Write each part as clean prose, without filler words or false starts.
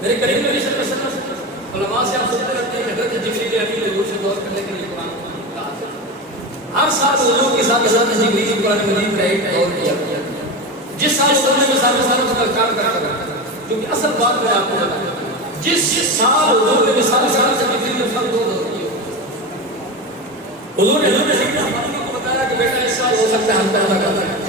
میرے کریم نبی صلی اللہ علیہ وسلم علماء سے آپ سنتے رہتے ہیں کہ حضرت جبریل امین حضور سے دور کرنے کے لیے قرآن کو کہا ہر سال حضور کے ساتھ جبریل قرآن مجید کا ایک دور کیا جس سال حضور نے مثال اس کا کام کرا کیونکہ اصل بات میں آپ کو بتایا جس سال حضور نے مثال جبریل نے فرق دو دور کیا حضور نے ذکر کو بتایا کہ بیٹا اس سال ہو سکتا ہے ہم پیدا کرنا ہے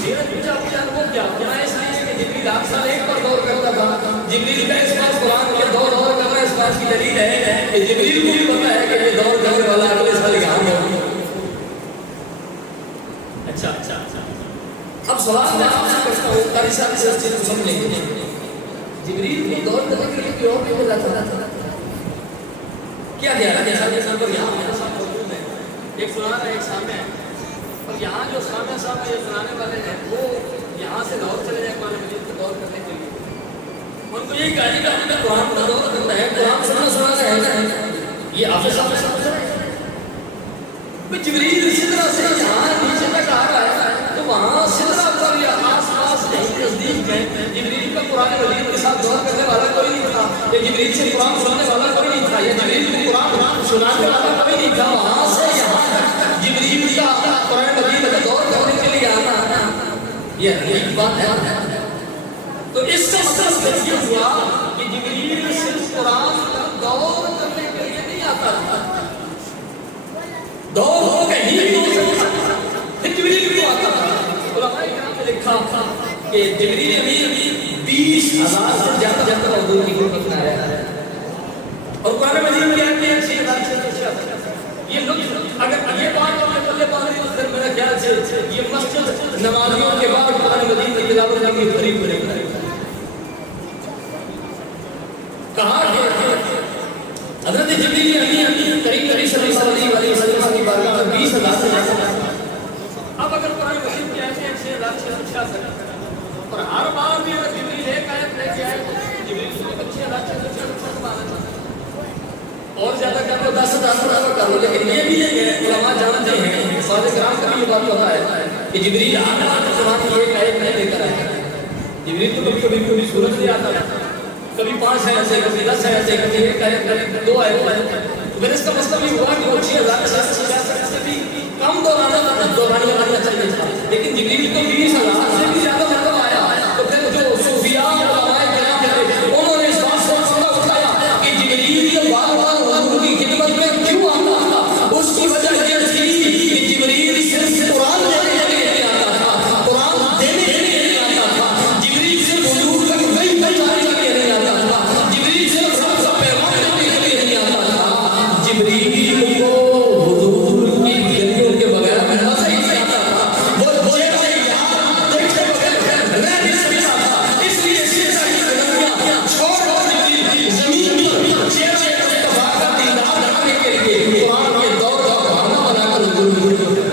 میرا پوچھا وہ کیا ہونا ہے اس لیے کہ جبریل ہر سال ایک پر دور کرتا تھا جبریل کا اس بات قرآن کے دور کر رہا ہے اس بات کی دلیل ہے کہ جبریل کو بھی پتا ہے کہ یہ دور کرنے والا اگلے سال یہاں ہوگا اچھا اب سوال میں آپ سے پوچھتا ہوں قاری صاحب سے اس چیز کو سمجھیں گے جبریل کو دور کرنے کے لیے کیوں کیوں جاتا تھا کیا کیا رہا جیسا کہ پر یہاں میرا صاحب موجود ہے ایک سنانا ہے ایک سامنے ہے اور یہاں جو سامنے صاحب یہ سنانے والے ہیں وہ یہاں سے لاہور چلے جائیں قرآن مجید کو دور کرنے کے لیے ان کو یہی کہانی کہ ہم نے قرآن کا دور کرنا ہے قرآن سنا ہے یہ آپ سے سامنے سمجھ رہے ہیں جبریل اسی طرح سے یہاں نیچے تک آ رہا ہے تو وہاں سدرہ پر یا آس پاس نہیں نزدیک میں جبریل کا قرآن مجید کے ساتھ دور کرنے والا کوئی نہیں تھا یا جبریل سے قرآن سننے والا کوئی نہیں تھا یا جبریل سے قرآن سنانے والا کوئی نہیں تھا وہاں سے یہاں تک جبریل کا قرآن مجید کا دور کرنے کے لیے آنا یہ ایک بات ہے تو اس کا مطلب یہ ہوا کہ جبریل صرف قرآن کا دور کرنے کے لیے نہیں آتا تھا دور ہو کے ہی نہیں ہو سکتا پھر جبریل کیوں آتا تھا علماء کرام نے لکھا کہ جبریل امین 20,000 سے زیادہ حضور کی خدمت میں آیا ہے اور قرآن مجید میں آتے ہیں 6,000 سے زیادہ یہ لوگ اگر یہ بات ہمیں پلے پانے تو پھر میرا خیال سے یہ مسجد نمازیوں کے بعد قرآن مجید کی تلاوت کی قریب کرے کہا کہ حضرت جبریل امین کریم نبی صلی اللہ علیہ وسلم کی بارگاہ میں 20,000 سے زیادہ اب اگر قرآن مجید کے آئے ہیں 6,000 اور ہر بار بھی اگر جبریل ایک آیت لے کے آئے تو جبریل سے 6,000 اور زیادہ کر لو 10,000 کر لو لیکن یہ بھی ہے علماء جانتے ہیں صحابہ کرام کا بھی یہ بات ہوتا ہے کہ جبریل آتا ہے قرآن کی ایک آیت نہیں لے کر آئے جبریل تو کبھی سورج لے آتا ہے کبھی 5 آیت سے کبھی 10 آیت سے کبھی 1 آیت 2 آیت تو پھر اس کا مطلب یہ ہوا کہ وہ 6,000 سے بھی کم دورانی آنا چاہیے تھا لیکن جبریل کو 20,000 سے بھی زیادہ مطلب آیا تو پھر جو صوفیاء علماء کرام تھے انہوں نے اس بات سے مسئلہ اٹھایا کہ جبریل یہ بار بار حضور کی خدمت میں کیوں آتا تھا اس کی وجہ یہ تھی کہ جبریل صرف قرآن دینے کے لیے آتا تھا قرآن دینے کے لیے نہیں آتا تھا جبریل صرف حضور کا کوئی پہچانے کے لیے نہیں آتا تھا جبریل صرف سب کا پیغام دینے کے لیے نہیں آتا تھا جبریل کو حضور کی گلیوں کے بغیر ملنا صحیح نہیں آتا تھا وہ جیسے یہاں دیکھتے بغیر رہ نہیں سکتا تھا اس لیے سیسا کی گلیاں چھوڑ جبریل زمین پر جیسے اتفاق دیدار کرنے کے لیے قرآن کے دور کا بہانہ بنا کر حضور کو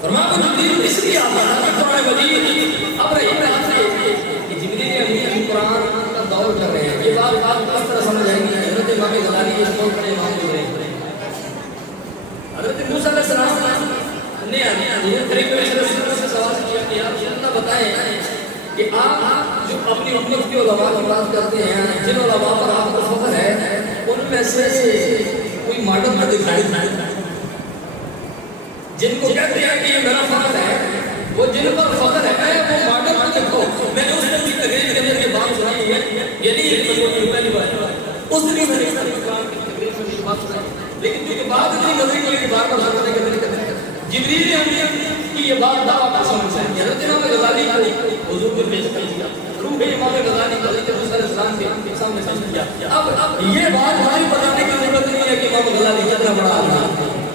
فرمایا جبریل اس لیے آتا ہے کہ قرآن مجید اب رہی بات ہے کہ جبریل امین قرآن کا دور کر رہے ہیں یہ بات کس طرح سمجھ آئیں گی حضرت امام غزالی اس دور کرے امام جو رہے حضرت موسیٰ علیہ السلام نے حضور کریم نبی صلی اللہ علیہ وسلم سے سوال کیا کہ آپ یہ اللہ بتائیں کہ آپ جو اپنی امت کے علماء کی بات کرتے ہیں جن علماء پر آپ کو فخر ہے ان میں سے کوئی ماڈل نہ دکھائی جن کو کہتے ہیں کہ یہ میرا فخر ہے وہ جن پر فخر ہے وہ ماڈل نہ دیکھو میں نے اس دن کی تقریر کے اندر یہ بات سنائی ہے یعنی یہ پہلی بات اس دن میں نے قرآن کی تقریر میں یہ بات سنائی لیکن کیونکہ بات اتنی نظری کے لیے بار بار سنانے کے طریقے جبریل امین کی یہ بات دعویٰ کا سمجھ ہے حضرت امام غزالی کو حضور کو پیش کر دیا روح امام غزالی کو حضرت موسیٰ علیہ السلام کے سامنے پیش کیا اب یہ بات ہماری بتانے کی ضرورت نہیں ہے کہ امام غزالی کتنا بڑا آدمی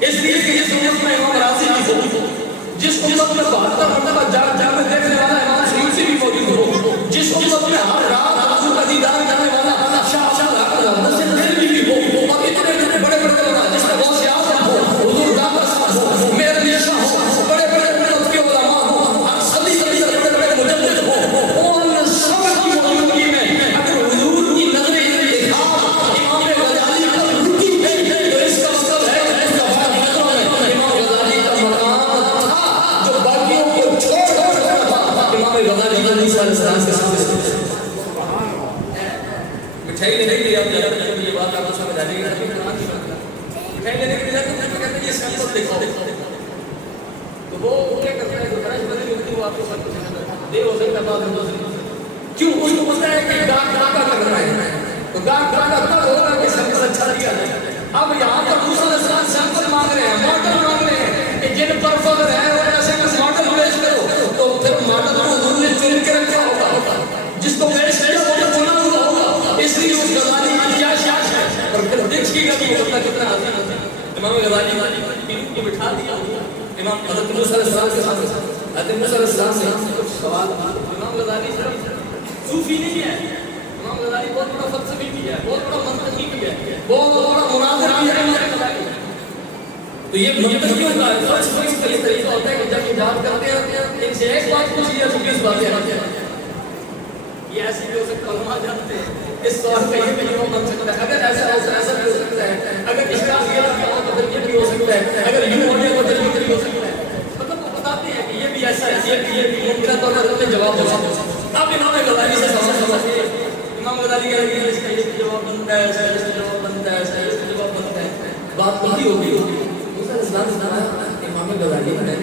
اس لیے کہ جس امت میں امام راضی کی ہو جس امت میں 72 مرتبہ جا میں دیکھنے والا امام سیوطی بھی موجود ہو جس امت میں ہر رات حضور کا دیدار کرنے والا شاہ مسجد دہلوی بھی ہو اور اتنے بڑے علماء جس میں غوث اعظم ہو حضور دامر صاحب ہو مہر شاہ ہو بڑے علماء کے علماء ہو ہر صدی بڑے مجدد ہو ان سب کی موجودگی میں اگر حضور کی نظر امام غزالی پر رکی ہے تو اس کا مطلب ہے جانے گا کہ قرآن کی بات مٹھائی لینے کے لیے تو کہتے ہیں یہ سیمپل دکھاؤ. تو وہ کیا کرتا ہے جو فرش بنے ہوتی وہ آپ کو سب کچھ دے ہو سکتا بعد میں دوسری کیوں اس کو پتہ ہے کہ گاہک کا لگ رہا ہے تو گاہک کا تب ہوگا کہ سیمپل اچھا دیا جائے. اب یہاں پر دوسرا سیمپل مانگ رہے ہیں ماڈل مانگ رہے ہیں کہ جن پر فخر ہے اور ایسے کس ماڈل پیش کرو تو پھر ماڈل کو حضور نے چن کے رکھا ہوگا جس کو پیش کیا وہ چنا ہوا ہوگا. اس لیے اس غزالی کی کیا شاش ہے اور پھر دیکھیے گا کہ وہ کتنا آدمی ہے. امام غزالی کو بٹھا دیا امام حضرت موسیٰ علیہ السلام کے ساتھ. حضرت موسیٰ علیہ السلام سے کچھ سوال. امام غزالی صرف صوفی نہیں ہے, امام غزالی بہت بڑا فلسفی بھی ہے, بہت بڑا منطقی بھی ہے, بہت بڑا مناظر بھی ہے امام غزالی. تو یہ منطقیوں کا فلسفی کا یہ طریقہ ہوتا ہے کہ جب ایجاد کرتے ہیں ان سے ایک بات پوچھ لیا تو 20 باتیں آتی ہیں. یہ ایسے بھی ہو سکتا ہے, علماء جانتے ہیں اس سوال کا یہ بھی جواب بن سکتا ہے. اگر ایسا بھی ہو سکتا ہے, اگر اشکال کیا تو پھر یہ بھی ہو سکتا ہے, اگر یوں ہو جائے تو پھر یہ بھی ہو سکتا ہے. مطلب وہ بتاتے ہیں کہ یہ بھی ایسا ہے, یہ بھی ممکن طور پر اس میں جواب ہو سکتا ہے. اب امام غزالی سے سوال سمجھتے ہیں. امام غزالی کہہ رہے ہیں اس کا یہ بھی جواب بنتا ہے, اس کا جواب بنتا ہے, اس کا جواب بنتا ہے. بات وہی ہوگی. امام غزالی نے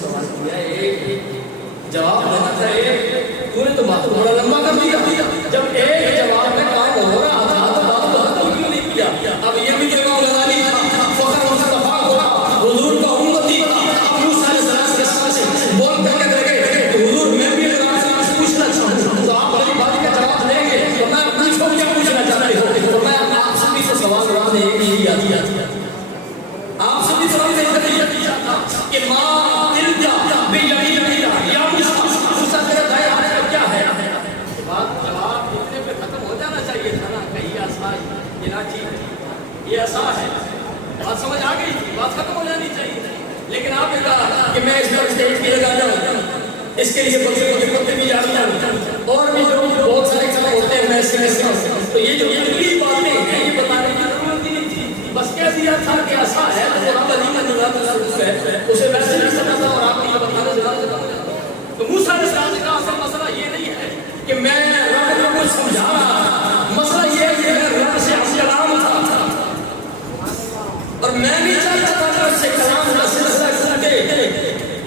سوال کیا, ایک جواب دینا تھا, تو نے تو بات بڑا لمبا کر دیا. جب ایک جواب میں کام ہو رہا تھا تو بات بہت کیوں نہیں کیا. اب یہ بھی امام غزالی فخر مصطفیٰ ہوا, حضور کا امتی تھا. اب موسیٰ علیہ السلام کے سامنے بول کر کے لگے کہ حضور میں بھی اللہ سے پوچھنا چاہوں تو آپ بڑی بات کا جواب دیں گے تو میں پوچھو کیا پوچھنا چاہتے ہو. تو میں آپ سبھی سے سوال کرا دیں گے یہی آتی آپ سبھی سوال کرتے ہیں کہ ماں الجا بیمین یا موسیٰ تیرا دائیں آنے کا کیا ہے. بات جواب اتنے پہ ختم ہو جانا چاہیے تھا نا کہ یہ ایسا ہے, یہ ناچی ہے, یہ ایسا ہے. بات سمجھ آ گئی تھی, بات ختم ہو جانی چاہیے. لیکن آپ نے کہا کہ میں اس پر اسٹیج پہ لگا جاؤں, اس کے لیے بچے بھی جانا جاؤں اور بھی جو بہت سارے کام ہوتے ہیں میں اس سے تو یہ جو یہ باتیں ہیں یہ بتانے کی ضرورت نہیں تھی. بس کہہ دیا تھا کہ ایسا ہے تو آپ علی کا نظام ہے اسے ویسے نہیں سمجھا تھا اور آپ نے یہ بتانا ضرورت ہے. تو موسیٰ علیہ السلام کا اصل مسئلہ یہ نہیں ہے کہ میں رب کو کچھ سمجھا رہا تھا, مسئلہ یہ ہے کہ رب سے کلام تھا اور میں بھی چاہتا تھا کہ اس سے کلام کا سلسلہ سنتے.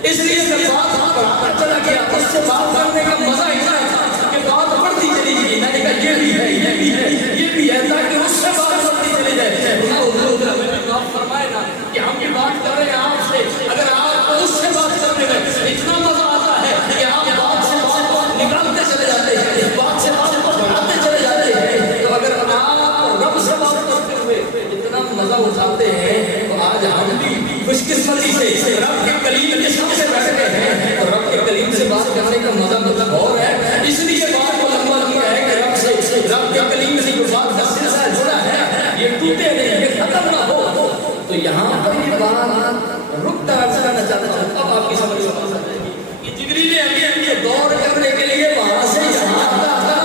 اس لیے میں بات پڑھاتا چلا گیا, اس سے بات کرنے کا مزہ ہی تھا کہ بات پڑھتی چلی گئی. میں نے کہا یہ بھی ہے, یہ بھی ہے, یہ بھی ہے, تاکہ اس سے بات پڑھتی چلی جائے. آپ فرمائے نا کہ ہم یہ بات کر رہے ہیں آپ سے, اگر آپ اس سے بات کرنے میں اتنا مزہ آتا ہے کہ آپ بات سے بات کو نکالتے چلے جاتے ہیں, بات سے بات کو بڑھاتے چلے جاتے ہیں, تو اگر آپ رب سے بات کرتے ہوئے اتنا مزہ اٹھاتے ہیں تو آج ہم بھی خوش قسمتی سے رب کے کلیم کے سب سے بیٹھے ہیں اور رب کے کلیم سے بات کرنے کا مزہ مطلب اور ہے. اس لیے بات کو لمبا کیا ہے کہ رب کے کلیم سے جو بات کا سلسلہ جڑا ہے یہ ٹوٹے نہیں, یہ ختم نہ ہو. تو یہاں پر یہ بات رکتا عرض کرنا چاہتا ہوں. اب آپ کی سمجھ میں آ جائے گی کہ جبریل امین کے دور کرنے کے لیے وہاں سے یہاں آتا تھا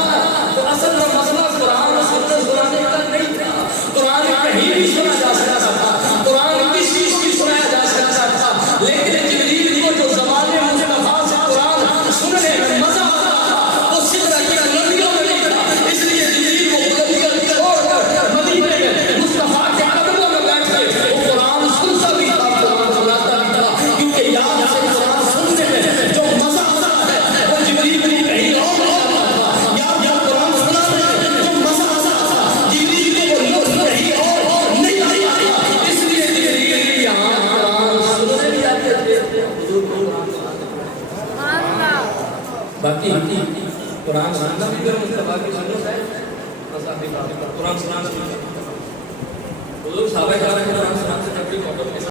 تو اصل میں مسئلہ قرآن و سنت سنانے کا نہیں تھا. قرآن کہیں بھی سنا جا سکتا تھا, قرآن کسی چیز بھی سنایا جا سکتا تھا, لیکن جبریل کو جو زمانے مصطفیٰ سے قرآن سننے میں مزہ آتا تھا وہ صدرہ کی بلندیوں میں نہیں تھا. اس لیے جبریل کو بلندیاں چھوڑ کر مدینے میں مصطفیٰ کے قدموں میں بیٹھ کے وہ قرآن سنتا بھی تھا, قرآن سناتا بھی تھا, کیونکہ یاد سے قرآن سننے میں جو مزہ آتا ہے وہ جبریل کو کہیں اور نہیں آتا تھا. یاد قرآن سنانے میں جو مزہ آتا تھا جبریل کو وہ لطف کہیں اور نہیں آتا. اس لیے جبریل یہاں قرآن سننے بھی آتے تھے, حضور کو قرآن سناتے تھے. باقی قرآن سننا بھی اگر مصطفیٰ کی سنت ہے بس آپ قرآن سنانا حضور صحابہ کرام قرآن سناتے تھے.